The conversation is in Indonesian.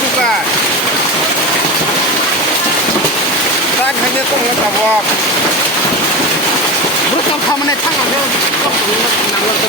suka. Tak hanya tu nggak tabok. Terus kalau kamu naik tangga, dia kok nggak nanggal ke